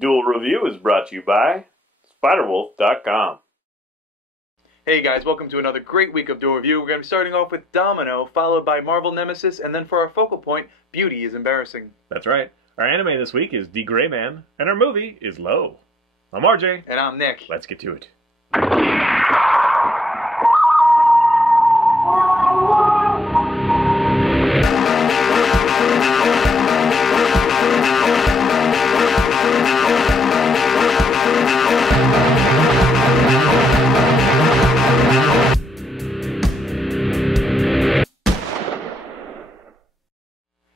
Duel Review is brought to you by SpiderWolf.com. Hey guys, welcome to another great week of Duel Review. We're going to be starting off with Domino, followed by Marvel Nemesis, and then for our focal point, Beauty is Embarrassing. That's right. Our anime this week is The Gray Man, and our movie is Low. I'm RJ. And I'm Nick. Let's get to it.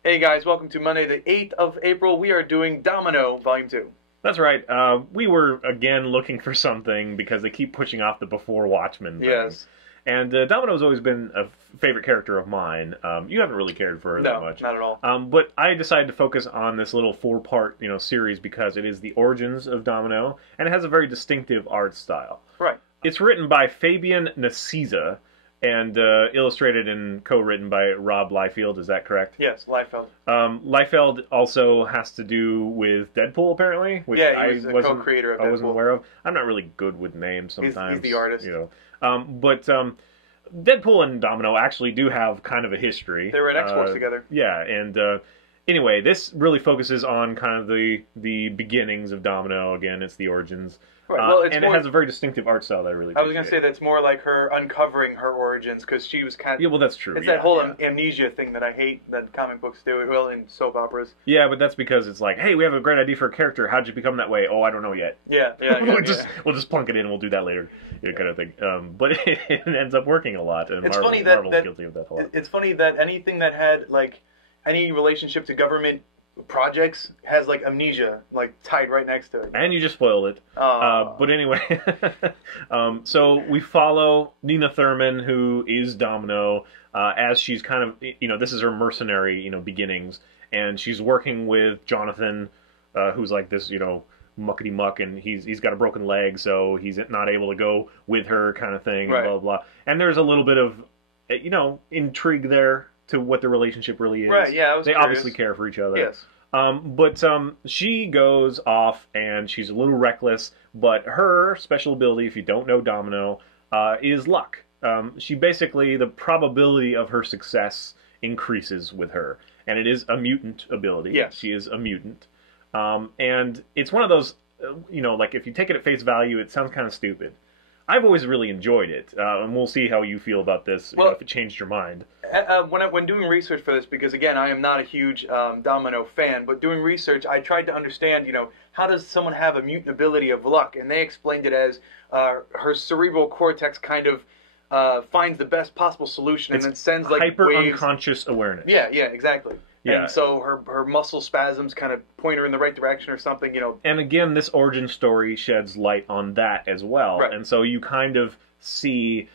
Hey guys, welcome to Monday the 8th of April. We are doing Domino, Volume 2. That's right. We were, again, looking for something because they keep pushing off the Before Watchmen thing. Yes. And Domino's always been a favorite character of mine. You haven't really cared for her that much. No, not at all. But I decided to focus on this little four-part, series because it is the origins of Domino, and it has a very distinctive art style. Right. It's written by Fabian Nicieza, and illustrated and co-written by Rob Liefeld. Is that correct? Yes, Liefeld. Liefeld also has to do with Deadpool, apparently. Which yeah, he was a co-creator of Deadpool. I wasn't aware of. I'm not really good with names sometimes. He's the artist. But Deadpool and Domino actually do have kind of a history. They were in X-Force together. Yeah, and anyway, this really focuses on kind of the beginnings of Domino. Again, it's the origins. Right. Well, it has a very distinctive art style that I really appreciate. I was going to say that's more like her uncovering her origins, because she was kind of... Yeah, well, that's true. It's that whole amnesia thing that I hate that comic books do, well, in soap operas. Yeah, but that's because it's like, hey, we have a great idea for a character. How'd you become that way? Oh, I don't know yet. Yeah. We'll just plunk it in and we'll do that later, kind of thing. But it ends up working a lot, and Marvel's guilty of that a lot. It's funny that anything that had, like, any relationship to government projects has like amnesia tied right next to it, and you just spoiled it. But anyway, so we follow Nina Thurman, who is Domino, as she's kind of this is her mercenary beginnings, and she's working with Jonathan, who's like this muckety muck, and he's got a broken leg, so he's not able to go with her, kind of thing, right. And blah blah. And there's a little bit of intrigue there to what the relationship really is. Right, yeah, they obviously care for each other. Yes. But she goes off, and she's a little reckless, but her special ability, if you don't know Domino, is luck. She basically, the probability of her success increases with her, and it is a mutant ability. Yes. She is a mutant. And it's one of those, like if you take it at face value, it sounds kind of stupid. I've always really enjoyed it, and we'll see how you feel about this, if it changed your mind. When doing research for this, because again, I am not a huge Domino fan, but doing research, I tried to understand, how does someone have a mutant ability of luck? And they explained it as her cerebral cortex kind of finds the best possible solution, and then sends like hyper-unconscious awareness. Yeah, exactly. Yeah. And so her muscle spasms kind of point her in the right direction or something, And again, this origin story sheds light on that as well. Right. And so you kind of see,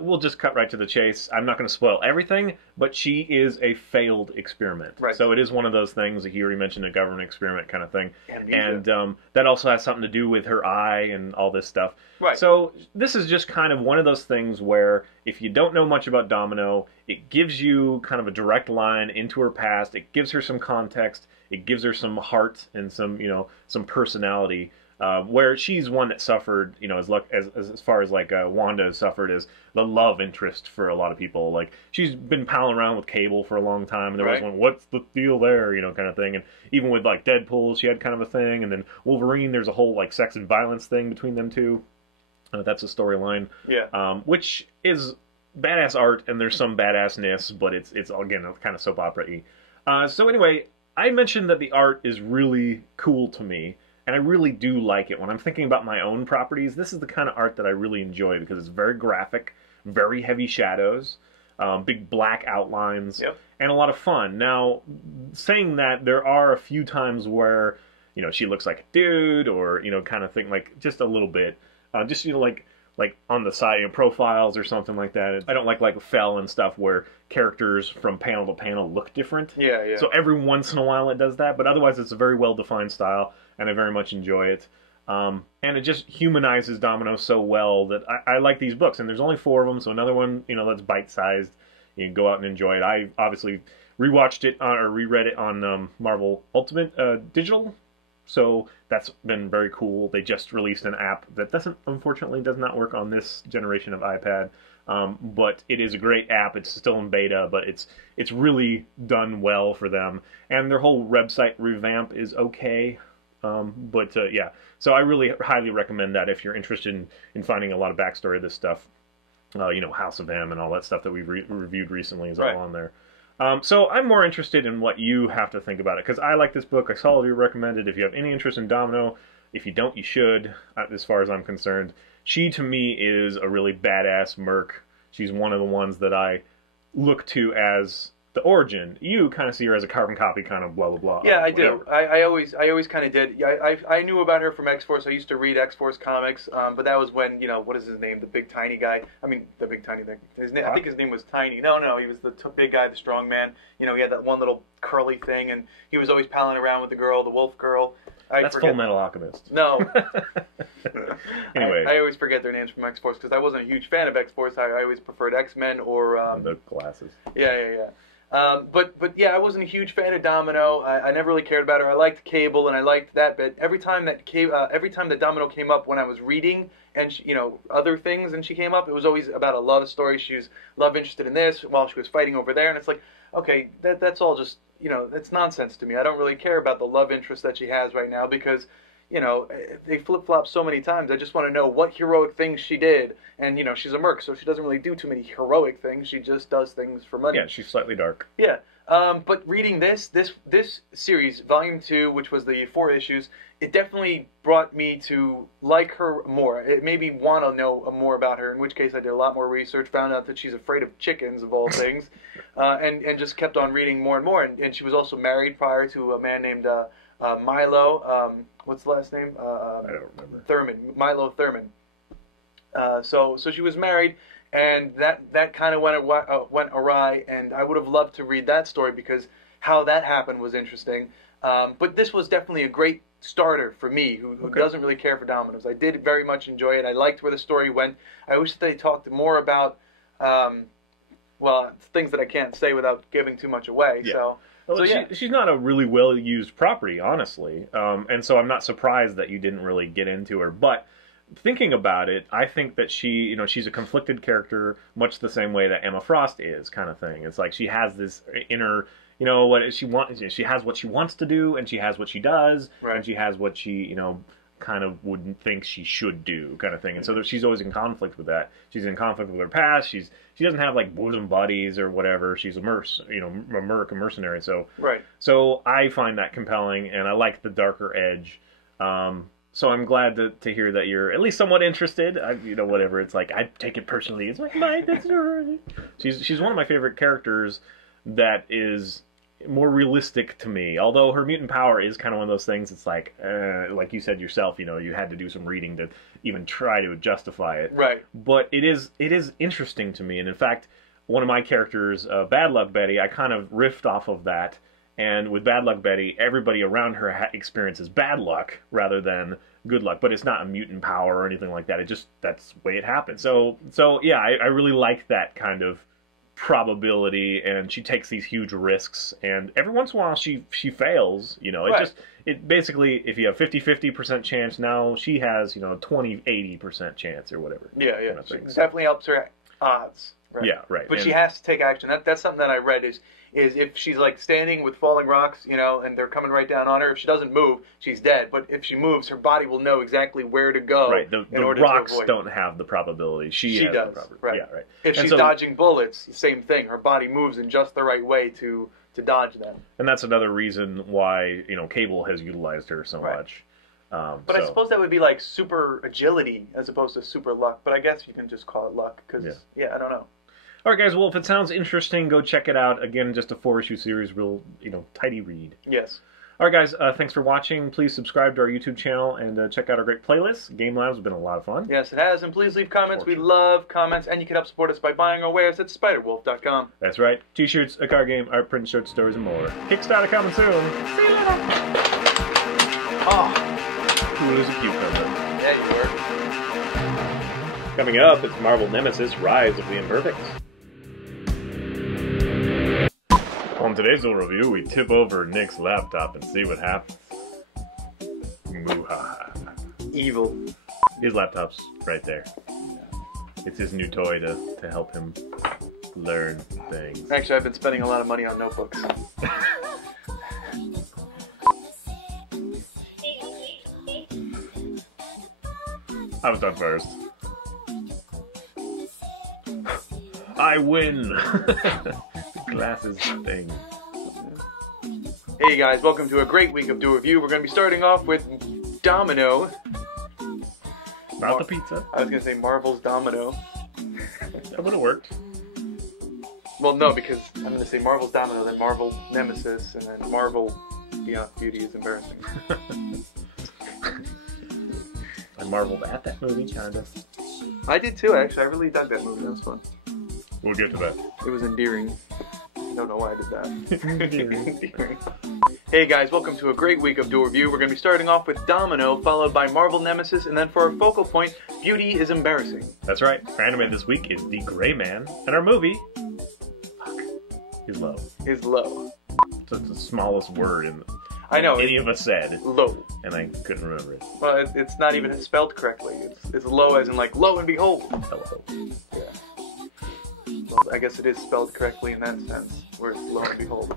we'll just cut right to the chase. I'm not going to spoil everything, but she is a failed experiment. Right. So it is one of those things that he already mentioned, a government experiment kind of thing. Amnesia. And that also has something to do with her eye and all this stuff. Right. So this is just kind of one of those things where if you don't know much about Domino, it gives you kind of a direct line into her past. It gives her some context. It gives her some heart and some, some personality. Where she's one that suffered, as far as like Wanda has suffered as the love interest for a lot of people. Like she's been palling around with Cable for a long time, and there was one, what's the deal there, kind of thing. And even with like Deadpool, she had kind of a thing, and then Wolverine, there's a whole like sex and violence thing between them two. That's a storyline. Yeah. Which is badass art, and there's some badassness, but it's again kind of soap opera-y. So anyway, I mentioned that the art is really cool to me. And I really do like it. When I'm thinking about my own properties, this is the kind of art that I really enjoy because it's very graphic, very heavy shadows, big black outlines, and a lot of fun. Now, saying that, there are a few times where, she looks like a dude or, kind of thing, like just a little bit. Just, like on the side, profiles or something like that. I don't like Fell and stuff where characters from panel to panel look different. Yeah. So every once in a while it does that, but otherwise it's a very well-defined style, and I very much enjoy it. And it just humanizes Domino so well that I like these books, and there's only 4 of them, so another one, that's bite-sized. You can go out and enjoy it. I obviously rewatched it or reread it on Marvel Ultimate Digital. So that's been very cool. They just released an app that unfortunately does not work on this generation of iPad. But it is a great app. It's still in beta, but it's really done well for them. And their whole website revamp is okay. Yeah, so I really highly recommend that if you're interested in finding a lot of backstory of this stuff. House of M and all that stuff that we've reviewed recently is all on there. So I'm more interested in what you have to think about it, because I like this book. I solidly recommend it. If you have any interest in Domino, if you don't, you should, as far as I'm concerned. She, to me, is a really badass merc. She's one of the ones that I look to as the origin. You kind of see her as a carbon copy, kind of blah blah blah. Yeah, I do. I always kind of did. Yeah, I knew about her from X-Force. I used to read X-Force comics, but that was when, what is his name? The big tiny guy. I mean, the big tiny thing. I think his name was Tiny. No, he was the big guy, the strong man. He had that one little curly thing, and he was always palling around with the girl, the wolf girl. That's Full Metal Alchemist. No. Anyway. I always forget their names from X-Force because I wasn't a huge fan of X-Force. I always preferred X-Men or... the glasses. Yeah. But yeah, I wasn't a huge fan of Domino. I never really cared about her. I liked Cable and I liked that bit. Every time that Domino came up when I was reading and other things and she came up, it was always about a love story. She was love interested in this while she was fighting over there, and it's like, okay, that's all just that's nonsense to me. I don't really care about the love interest that she has right now because they flip-flop so many times. I just want to know what heroic things she did. And, she's a merc, so she doesn't really do too many heroic things. She just does things for money. Yeah, she's slightly dark. Yeah. But reading this series, Volume 2, which was the 4 issues, it definitely brought me to like her more. It made me want to know more about her, in which case I did a lot more research, found out that she's afraid of chickens, of all things, and just kept on reading more and more. And she was also married prior to a man named... Milo, what's the last name? I don't remember. Thurman, Milo Thurman. So she was married, and that kind of went awry, and I would have loved to read that story because how that happened was interesting. But this was definitely a great starter for me, who doesn't really care for dominoes. I did very much enjoy it. I liked where the story went. I wish they talked more about, things that I can't say without giving too much away. Yeah. So she's not a really well-used property, honestly, and so I'm not surprised that you didn't really get into her. But thinking about it, I think that she's a conflicted character, much the same way that Emma Frost is, kind of thing. It's like she has this inner, what she wants. She has what she wants to do, and she has what she does, and she has what she, kind of wouldn't think she should do, kind of thing. And so she's always in conflict with that. She's in conflict with her past. She doesn't have like bosom buddies or whatever. She's a mercenary. So I find that compelling, and I like the darker edge. So I'm glad to hear that you're at least somewhat interested. Whatever. It's like I take it personally. It's like she's one of my favorite characters that is more realistic to me. Although her mutant power is kind of one of those things. It's like you said yourself. You had to do some reading to even try to justify it. Right. But it is interesting to me. And in fact, one of my characters, Bad Luck Betty, I kind of riffed off of that. And with Bad Luck Betty, everybody around her experiences bad luck rather than good luck. But it's not a mutant power or anything like that. That's the way it happens. So yeah, I really like that kind of probability, and she takes these huge risks, and every once in a while she fails. It basically, if you have 50% chance, now she has 20-80% chance or whatever. Yeah. It definitely helps her odds. Right? Yeah, right. But she has to take action. That's something that I read is if she's like standing with falling rocks, and they're coming right down on her, if she doesn't move, she's dead. But if she moves, her body will know exactly where to go. Right. The rocks don't have the probability. She has does. The probability. Right. Yeah, right. If she's dodging bullets, same thing. Her body moves in just the right way to dodge them. And that's another reason why Cable has utilized her so much. But I suppose that would be like super agility as opposed to super luck. But I guess you can just call it luck because I don't know. All right, guys. Well, if it sounds interesting, go check it out. Again, just a 4-issue series, real tidy read. Yes. All right, guys. Thanks for watching. Please subscribe to our YouTube channel and check out our great playlist. Game Labs has been a lot of fun. Yes, it has. And please leave comments. We love comments, and you can help support us by buying our wares at spiderwolf.com. That's right. T-shirts, a card game, art print, short stories, and more. Kickstarter coming soon. See you later. Oh, cool as a cucumber. Yeah, you were. Coming up, it's Marvel Nemesis: Rise of the Imperfects. On today's little review, we tip over Nick's laptop and see what happens. Evil. His laptop's right there. It's his new toy to help him learn things. Actually, I've been spending a lot of money on notebooks. I was done first. I win! Glasses thing. Hey guys, welcome to a great week of Do Review. We're going to be starting off with Domino. Not the pizza. I was going to say Marvel's Domino. That would have worked. Well, no, because I'm going to say Marvel's Domino, then Marvel Nemesis, and then Marvel Beyond Beauty is embarrassing. I marveled at that movie, kinda. I did too, actually. I really dug that movie. That was fun. We'll get to that. It was endearing. I don't know why I did that. Endearing. Hey guys, welcome to a great week of Do Review. We're going to be starting off with Domino, followed by Marvel Nemesis, and then for our focal point, Beauty is Embarrassing. That's right. Our anime this week is The Gray Man, and our movie is Low. Is low. So it's the smallest word in I know. any of us said, Low. and I couldn't remember it. Well, it's not even spelled correctly. It's low as in like, lo and behold. Hello. Yeah. Well, I guess it is spelled correctly in that sense, where it's lo and behold.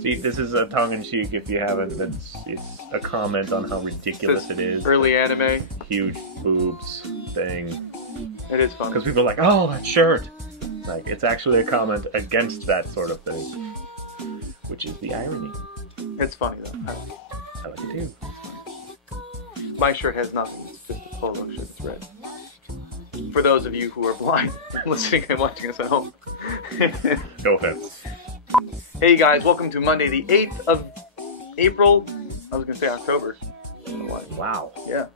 See, this is a tongue-in-cheek if you haven't. It's a comment on how ridiculous it is. Early anime. Huge boobs thing. It is fun. Because people are like, oh, that shirt. Like, it's actually a comment against that sort of thing. Which is the irony. It's funny though. I like it too. My shirt has nothing. It's just a polo shirt. It's red. For those of you who are blind, listening and watching us at home. No offense. Hey guys, welcome to Monday the 8th of April. I was going to say October. I don't know why. Wow. Yeah.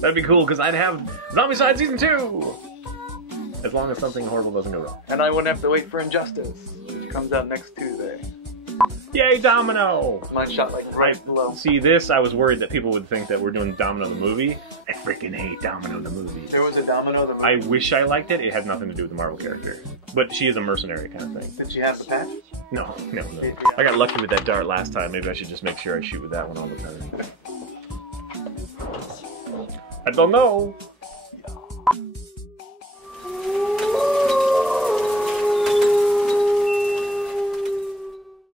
That'd be cool, because I'd have Zombicide Season 2! As long as something horrible doesn't go wrong. And I wouldn't have to wait for Injustice, which comes out next Tuesday. Yay, Domino! Mine shot like right below. See, this, I was worried that people would think that we're doing Domino the movie. I freaking hate Domino the movie. There was a Domino the movie. I wish I liked it. It had nothing to do with the Marvel character. But she is a mercenary kind of thing. Did she have the patch? No. I got lucky with that dart last time. Maybe I should just make sure I shoot with that one all the time. I don't know.